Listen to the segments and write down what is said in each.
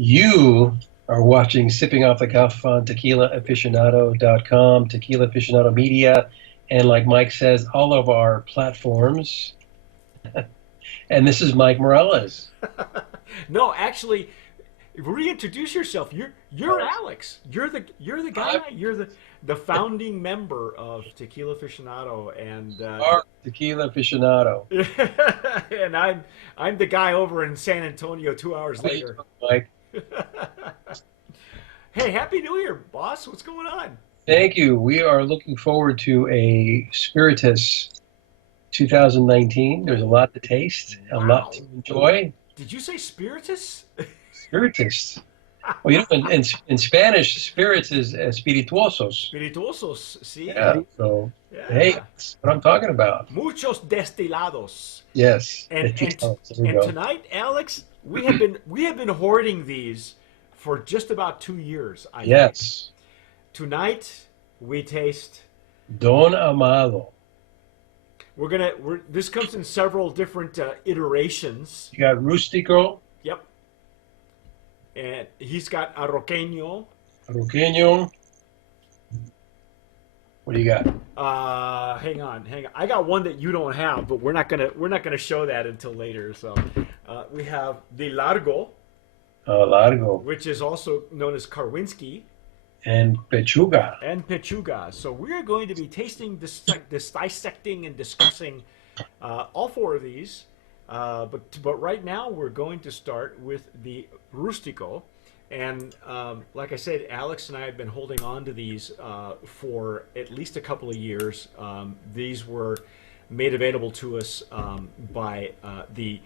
You are watching Sipping Off the Cuff on tequilaaficionado.com, Tequila Aficionado Media, and like Mike says, all of our platforms. And this is Mike Morales. No, actually, reintroduce yourself. You're Alex. You're the guy. You're the founding member of Tequila Aficionado, and Our Tequila Aficionado. and I'm the guy over in San Antonio 2 hours later. Mike. Hey, Happy New Year, boss. What's going on? Thank you. We are looking forward to a Spiritus 2019. There's a lot to taste, a lot to enjoy. Did you say spiritus? Spiritus. Well, in Spanish, spirits is espirituosos. Spirituosos, sí. Yeah. So, Yeah. hey, that's what I'm talking about. Muchos destilados. Yes. And tonight, Alex, we have been hoarding these for just about 2 years. I think. Yes. Tonight we taste Don Amado. This comes in several different iterations. You got Rustico, Yep. And he's got Arroqueño. Roqueño. What do you got? Hang on. I got one that you don't have, but we're not gonna show that until later. So we have De Largo, Largo. which is also known as Karwinski, And Pechuga. and Pechuga. So we're going to be tasting, dissecting, and discussing all four of these. But right now we're going to start with the Rustico. And like I said, Alex and I have been holding on to these for at least a couple of years. These were made available to us by the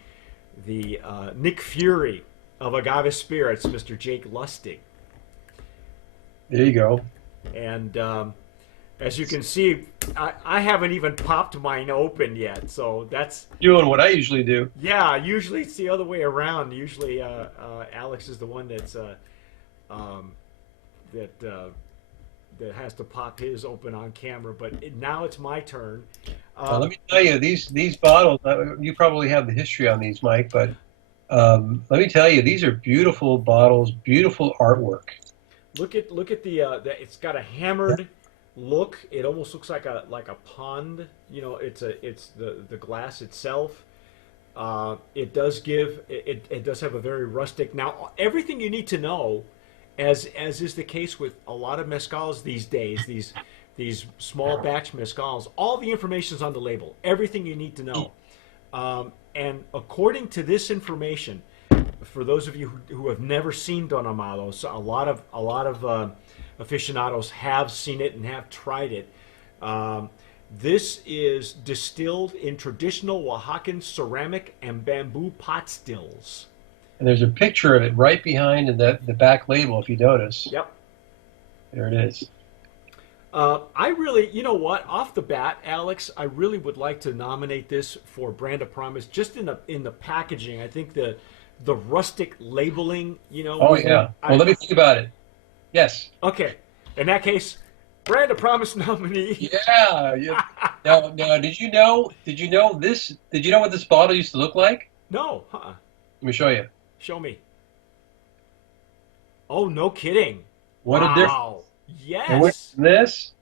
Nick Fury of Agave Spirits, Mr. Jake Lustig. There you go. And as you can see, I haven't even popped mine open yet. So that's Doing what I usually do. yeah. Usually it's the other way around. Usually Alex is the one that has to pop his open on camera. But now it's my turn. Let me tell you, these bottles, you probably have the history on these, Mike, but let me tell you, these are beautiful bottles, beautiful artwork. Look at the it's got a hammered look. It almost looks like a pond. You know, it's the glass itself. It does have a very rustic. Now everything you need to know, as is the case with a lot of mezcals these days, these small batch mezcals, all the information's on the label. Everything you need to know. And according to this information, for those of you who have never seen Don Amado, so a lot of aficionados have seen it and have tried it. This is distilled in traditional Oaxacan ceramic and bamboo pot stills. And there's a picture of it right behind in the back label, if you notice. Yep. There it is. I really, you know what? Off the bat, Alex, I really would like to nominate this for Brand of Promise. Just in the packaging, I think the rustic labeling, you know. Oh yeah. Well, let me think about it. Yes. Okay. In that case, Brand of Promise nominee. Yeah. Yeah. Now, did you know this? Did you know what this bottle used to look like? No. Let me show you. Show me. Oh, no kidding. What a difference. Wow. Yes. And went from this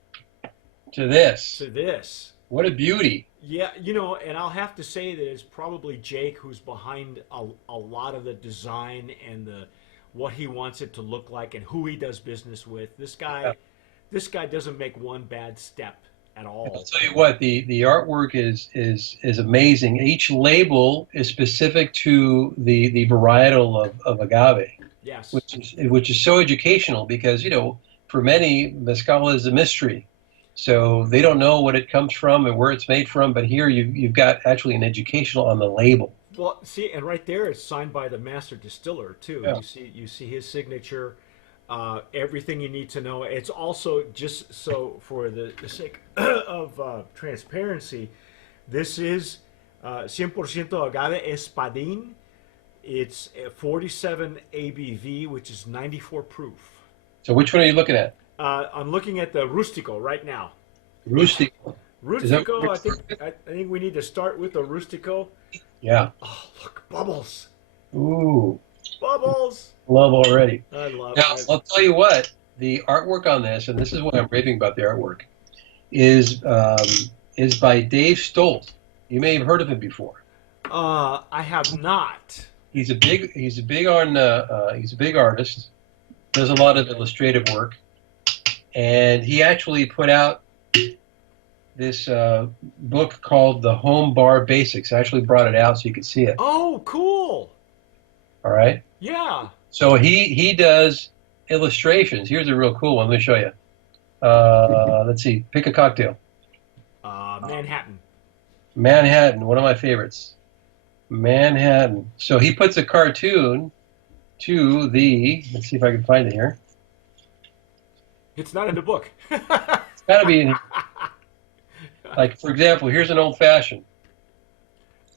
to this. To this. What a beauty. Yeah, you know, and I'll have to say that it's probably Jake who's behind a lot of the design and what he wants it to look like and who he does business with. This guy doesn't make one bad step at all. I'll tell you what, the artwork is amazing. Each label is specific to the varietal of agave. Yes. Which is so educational because, you know, for many, mezcal is a mystery. So they don't know what it comes from and where it's made from, but here you've got actually an educational on the label. Well, see, and right there it's signed by the master distiller too. Yeah. You see his signature, everything you need to know. It's also, just so for the sake of transparency, this is 100% agave espadín. It's 47 ABV, which is 94 proof. So which one are you looking at? I'm looking at the Rustico right now. Rustico. Rustico, I think we need to start with the Rustico. Yeah. Oh, look, bubbles. Ooh. Bubbles. Love already. I love Now, it. I'll tell you what, the artwork on this, and this is why I'm raving about the artwork, is by Dave Stolt. You may have heard of him before. I have not. He's a big artist. Does a lot of illustrative work, and he actually put out this book called The Home Bar Basics. I actually brought it out so you could see it. Oh, cool. All right. Yeah. So he does illustrations. Here's a real cool one. Let me show you. Let's see. Pick a cocktail. Manhattan. Manhattan, one of my favorites. Manhattan. So he puts a cartoon to the. Let's see if I can find it here. It's not in the book. It's got to be in here. Like, for example, here's an old fashioned.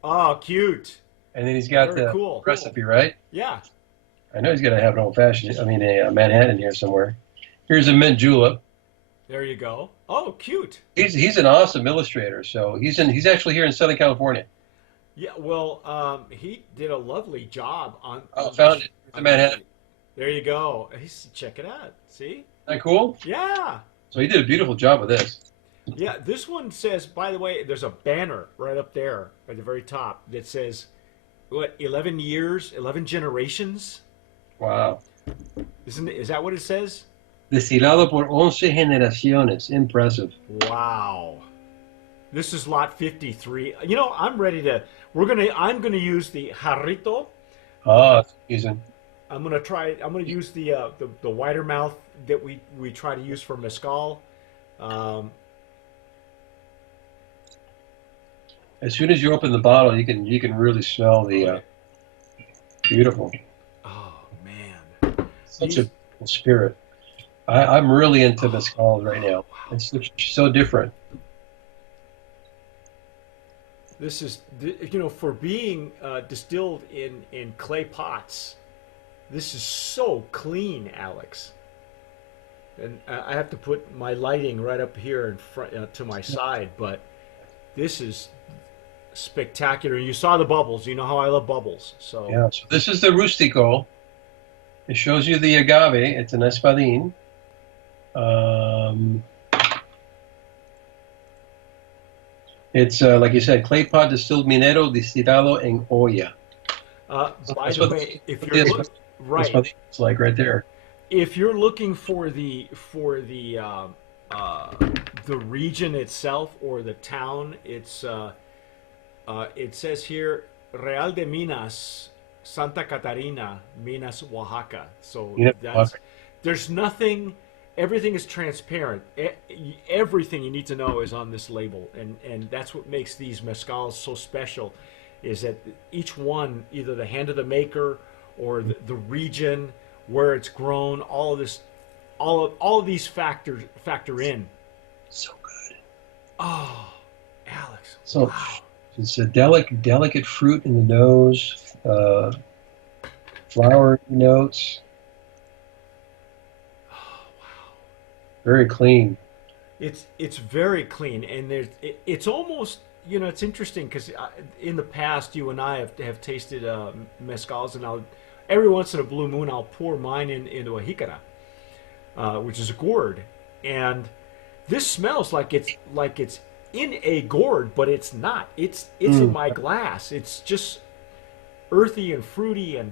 Oh, cute. And then he's got Very the cool. recipe, right? Yeah. I know he's going to have an old fashioned. I mean, a Manhattan here somewhere. Here's a mint julep. There you go. Oh, cute. He's an awesome illustrator. So he's actually here in Southern California. Yeah. Well, he did a lovely job on. Oh, on found this- it. It's a on Manhattan. this. There you go. Check it out. See? Isn't that cool? Yeah. So he did a beautiful job with this. Yeah. This one says, by the way, there's a banner right up there at the very top that says, what, 11 years, 11 generations? Wow. Is that what it says? Destilado por 11 generaciones. Impressive. Wow. This is lot 53. You know, I'm gonna use the jarrito. Oh, it's amazing. I'm gonna use the wider mouth that we try to use for mezcal. As soon as you open the bottle, you can really smell the beautiful. Oh man. Such a beautiful spirit. I'm really into mezcal right now. Wow. It's so different. This is, for being distilled in clay pots, this is so clean, Alex. And I have to put my lighting right up here in front to my side, but this is spectacular. You saw the bubbles. You know how I love bubbles. So Yeah. So this is the Rustico. It shows you the agave. It's an espadín. It's like you said, clay pot distilled minero destilado en olla. by That's the what way, if the you're That's what it's like right there. if you're looking for the region itself or the town, it says here Real de Minas, Santa Catarina, Minas, Oaxaca. So You know, that's there's nothing. Everything is transparent. Everything you need to know is on this label, and that's what makes these mezcals so special. Is that each one, either the hand of the maker or the region where it's grown, all of this, all of these factor in. so good. Oh, Alex! So Wow. it's a delicate fruit in the nose, flowery notes. Very clean. It's very clean, and it's almost, it's interesting because in the past you and I have tasted mezcals, and every once in a blue moon I'll pour mine into a jicara, which is a gourd, and this smells like it's in a gourd, but it's not. It's in my glass. It's just earthy and fruity and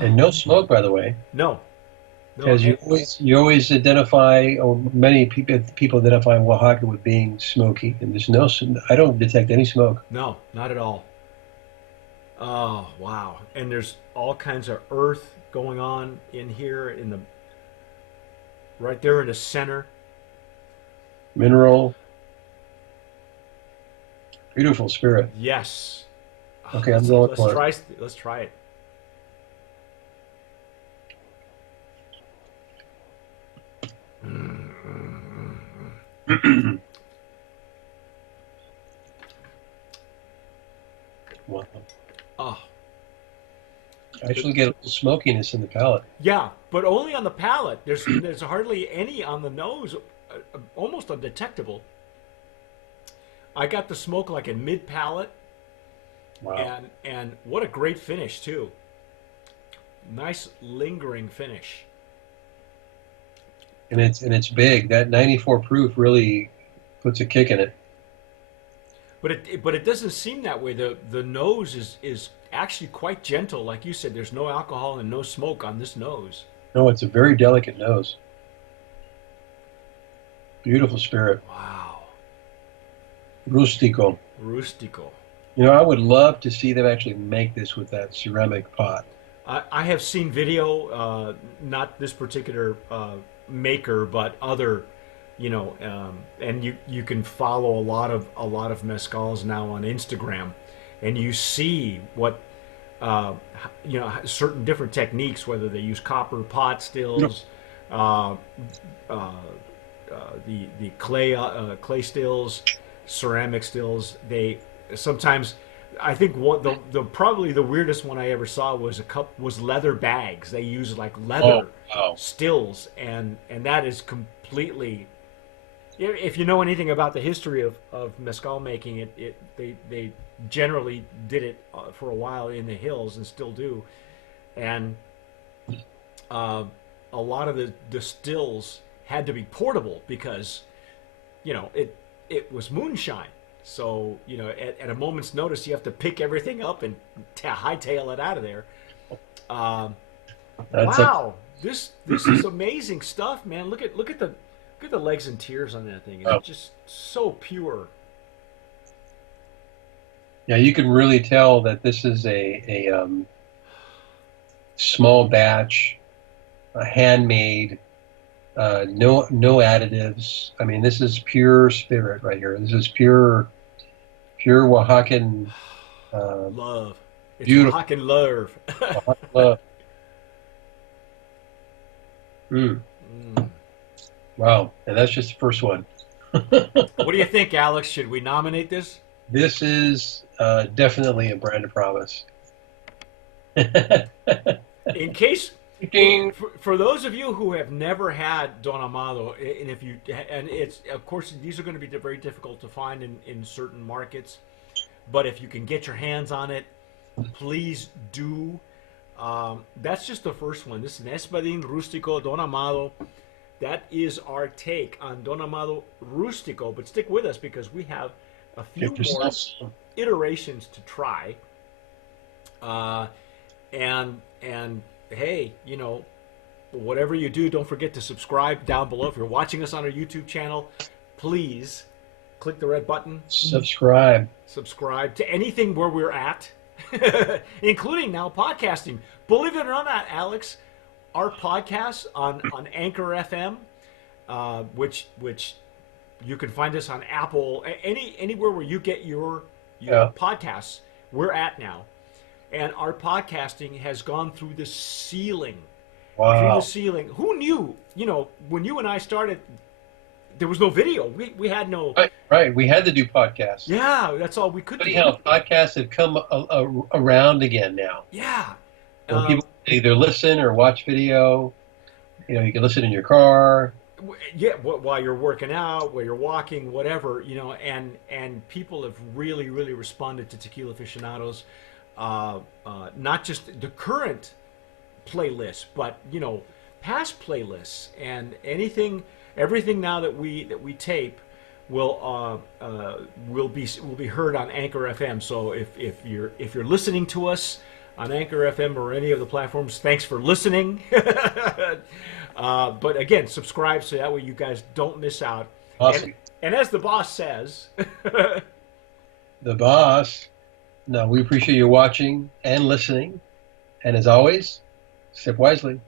No smoke, by the way. no. Because you always identify, or many people identify Oaxaca with being smoky, and I don't detect any smoke. No, not at all. Oh, wow. And there's all kinds of earth going on in here right there in the center. Mineral, beautiful spirit. Yes. Okay, I'm going Let's for try. it. Let's try it. Wow. Oh, I actually get a little smokiness in the palate. yeah, but only on the palate. There's hardly any on the nose, almost undetectable. I got the smoke like in mid palate, Wow. And what a great finish too. Nice lingering finish. And it's big. That 94 proof really puts a kick in it. But it doesn't seem that way. The nose is actually quite gentle, like you said. There's no alcohol and no smoke on this nose. No, it's a very delicate nose. Beautiful spirit. Wow. Rustico. Rustico. You know, I would love to see them actually make this with that ceramic pot. I have seen video, not this particular maker, but other, and you can follow a lot of mezcals now on Instagram, and you see what certain different techniques, whether they use copper pot stills, uh, uh, the clay stills, ceramic stills. They sometimes. I think the probably the weirdest one I ever saw was leather bags. They use like leather stills, and that is completely. If you know anything about the history of mezcal making, they generally did it for a while in the hills and still do, and a lot of the stills had to be portable because, it was moonshine. So, at a moment's notice, you have to pick everything up and hightail it out of there. Wow, this is amazing stuff, man. Look at the legs and tears on that thing. It's just so pure. Yeah, you can really tell that this is a small batch, handmade, no additives. I mean, this is pure spirit right here. This is pure Oaxacan love. It's beautiful Oaxacan love. Oaxacan love. Mm. Wow, and that's just the first one. What do you think, Alex? Should we nominate this? This is definitely a brand of promise. In case, Ding. for those of you who have never had Don Amado, and it's of course these are going to be very difficult to find in certain markets, but if you can get your hands on it, please do. That's just the first one. This is Espadín Rustico Don Amado. That is our take on Don Amado Rustico. But stick with us because we have a few more iterations to try. And hey, whatever you do, don't forget to subscribe down below. If you're watching us on our YouTube channel, please click the red button. Subscribe To anything where we're at, including now podcasting. Believe it or not, Alex, our podcast on Anchor FM, which you can find us on Apple, anywhere where you get your podcasts, we're at now. And our podcasting has gone through the ceiling. Wow. Through the ceiling. Who knew? When you and I started, there was no video. We had no. Right. We had to do podcasts. Yeah, that's all we could do. Anyhow, podcasts have come around again now. Yeah. So people either listen or watch video. You can listen in your car. Yeah, while you're working out, while you're walking, whatever, and people have really, really responded to Tequila Aficionados. Not just the current playlist, but past playlists and everything now that we tape will be heard on Anchor FM. So if you're listening to us on Anchor FM or any of the platforms, thanks for listening. But again, subscribe so that way you guys don't miss out. Awesome. And as the boss says, the boss. No, we appreciate you watching and listening. And as always, sip wisely.